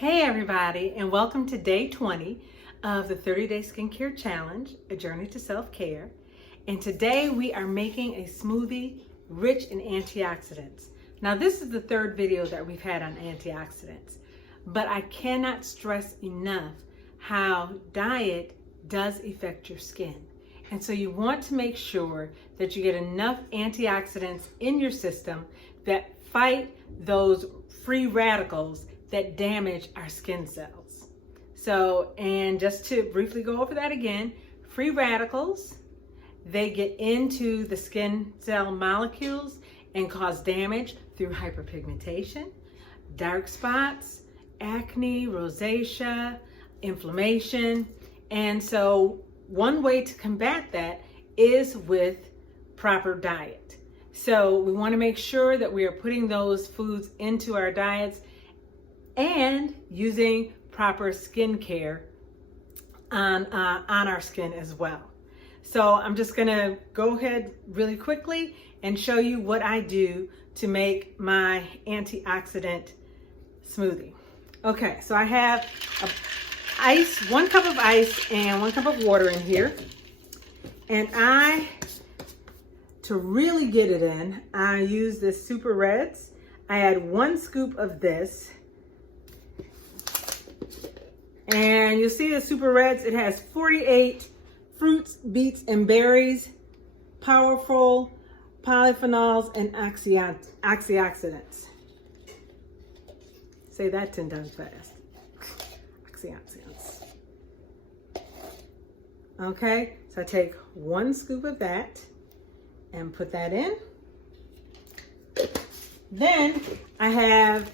Hey everybody, and welcome to day 20 of the 30-day skincare challenge, a journey to self-care. And today we are making a smoothie rich in antioxidants. Now this is the third video that we've had on antioxidants, but I cannot stress enough how diet does affect your skin. And so you want to make sure that you get enough antioxidants in your system that fight those free radicals that damage our skin cells. So, and just to briefly go over that again, free radicals, they get into the skin cell molecules and cause damage through hyperpigmentation, dark spots, acne, rosacea, inflammation. And so one way to combat that is with proper diet. So we want to make sure that we are putting those foods into our diets and using proper skincare on our skin as well. So I'm just gonna go ahead really quickly and show you what I do to make my antioxidant smoothie. Okay, so I have one cup of ice and 1 cup of water in here. And to really get it in, I use this Super Reds. I add 1 scoop of this. And you'll see the Super Reds, it has 48 fruits, beets, and berries, powerful polyphenols, and antioxidants. Say that 10 times fast. Antioxidants. Okay, so I take 1 scoop of that and put that in. Then I have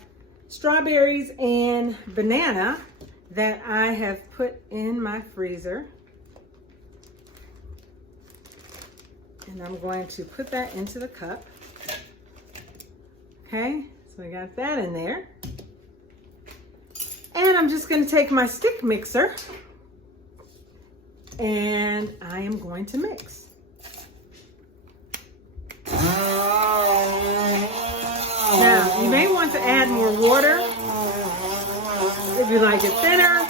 strawberries and banana that I have put in my freezer. And I'm going to put that into the cup. Okay, so I got that in there. And I'm just going to take my stick mixer and I am going to mix. Now, you may want to add more water if you like it thinner,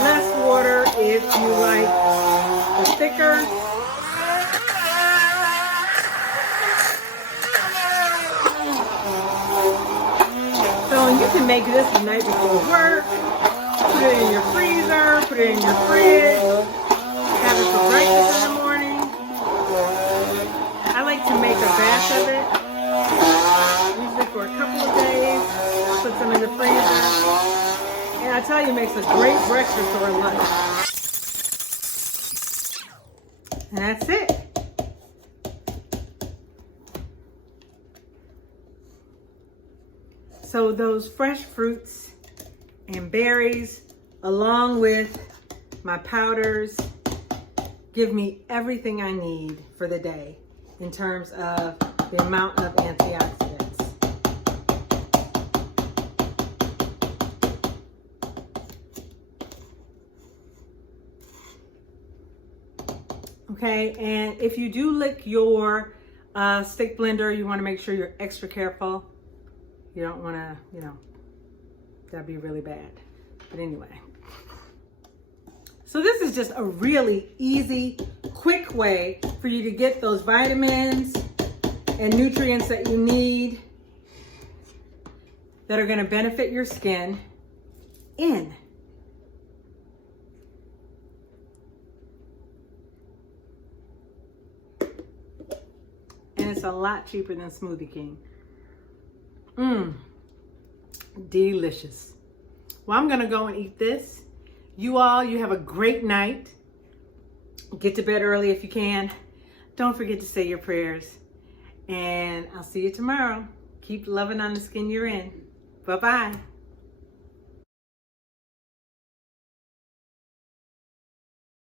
less water if you like it thicker. So you can make this the night before work, put it in your freezer, put it in your fridge, have it for breakfast in the morning. I like to make a batch of it, usually for a couple of days. Put some in the freezer. And I tell you, it makes a great breakfast or lunch. And that's it. So those fresh fruits and berries, along with my powders, give me everything I need for the day in terms of the amount of antioxidants. Okay, and if you do lick your stick blender, you want to make sure you're extra careful. You don't want to, that'd be really bad. But anyway. So this is just a really easy, quick way for you to get those vitamins and nutrients that you need that are going to benefit your skin in. And it's a lot cheaper than Smoothie King. Delicious. Well, I'm gonna go and eat this. You have a great night. Get to bed early if you can. Don't forget to say your prayers. And I'll see you tomorrow. Keep loving on the skin you're in. Bye-bye.